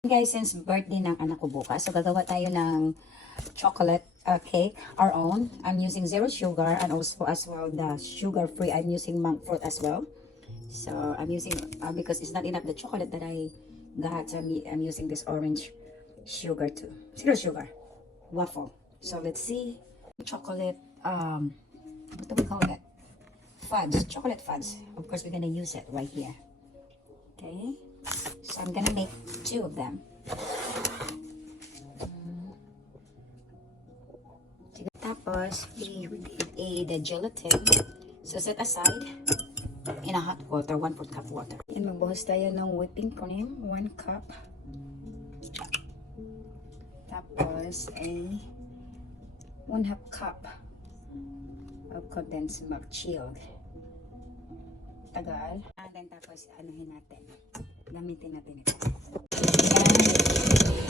Guys, since birthday ng anak ko bukas, so gagawa tayo ng chocolate uh, cake, our own. I'm using zero sugar and also as well the sugar free. I'm using monk fruit as well. So I'm using, uh, because it's not enough the chocolate that I got, so I'm, I'm using this orange sugar too. Zero sugar, waffle. So let's see, chocolate, um, what do we call that? Fudge, chocolate fudge. Of course, we're gonna use it right here. Okay. So I'm gonna make two of them. Tapos, we did a the gelatin. So set aside in a hot water, one fourth cup water. And magbuhos tayo ng whipping cream, one cup. Tapos, a one half cup of condensed milk chilled. Tagal. And then tapos, anuhin natin. Gamitin natin ito. Ayan.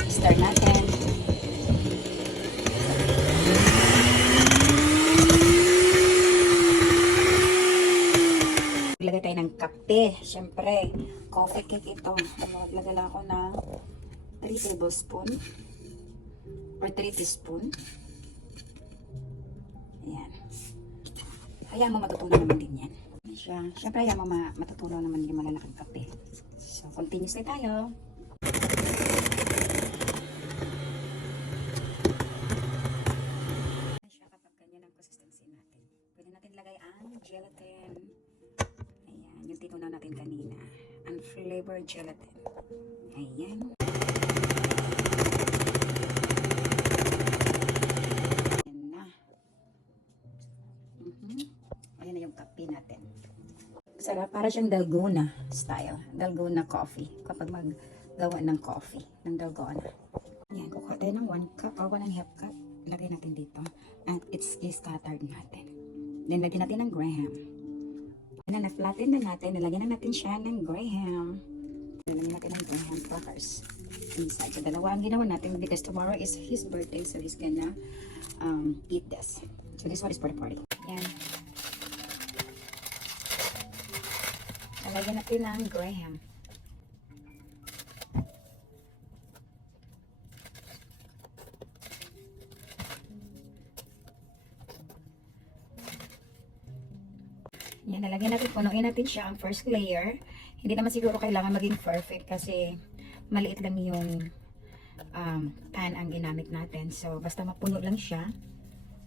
Start natin. Maglagay tayo ng kape. Siyempre, coffee cake ito. Maglagay lang ako ng 3 tablespoon or 3 teaspoon. Ayan. Hayaan mo matutunan naman din yan. Siyempre, hayaan mo ma matutunan naman yung malalaking kape. Continuous na tayo. siya kapag ganyan ang consistency natin. Pwede natin lagay ang gelatin. Ayan, yung tinunaw natin kanina. Ang flavored gelatin. Ayan. Ayan na. Mhm. Ayan na yung kape natin. Sarap, para siyang dalgona style. Dalgona coffee. Kapag maggawa ng coffee, ng dalgona. Yan, kukuha tayo ng 1 cup or 1 and a half cup. Lagay natin dito. And it's scattered natin. Then, lagyan natin ng graham. And na-flatten na natin. Nilagyan na natin siya ng graham. Nilagyan natin ng graham crackers inside. So, dalawa ang ginawa natin because tomorrow is his birthday. So, he's gonna um, eat this. So, this one is for the party. Yan. Nalagyan natin ng graham. Yan, nalagyan natin, punuin natin siya ang first layer. Hindi naman siguro kailangan maging perfect kasi maliit lang yung um, pan ang ginamit natin. So, basta mapuno lang siya.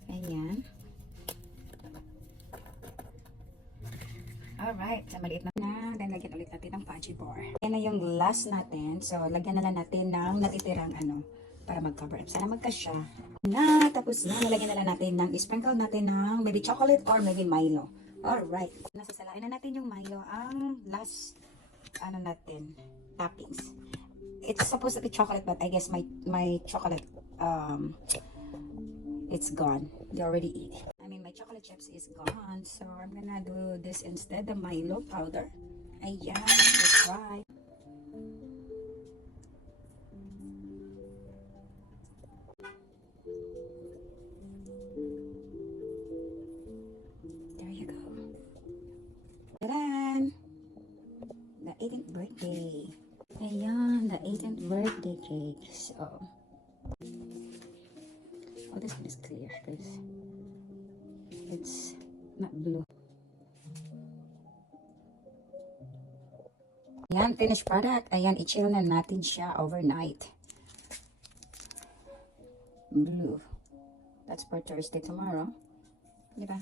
Ayan. Alright, so maliit na na. Then, lagyan ulit natin ng fudgy bar. Yan na yung last natin. So, lagyan na lang natin ng natitirang ano, para mag-cover up. Sana magkasya. Na, tapos na, nalagyan na lang natin ng, sprinkle natin ng maybe chocolate or maybe Milo. Alright. Nasasalain na natin yung Milo. Ang last, ano natin, toppings. It's supposed to be chocolate, but I guess my, my chocolate, um, it's gone. They already eat chocolate chips is gone. So, I'm gonna do this instead, the Milo powder. Ayan, let's try. There you go. Tadan! The 18th birthday. Ayan, the 18th birthday cake. So, oh, this one is clear because it's not blue. Ayan, finished product. Ayan, i-chill na natin siya overnight. Blue. That's for Thursday tomorrow. Diba?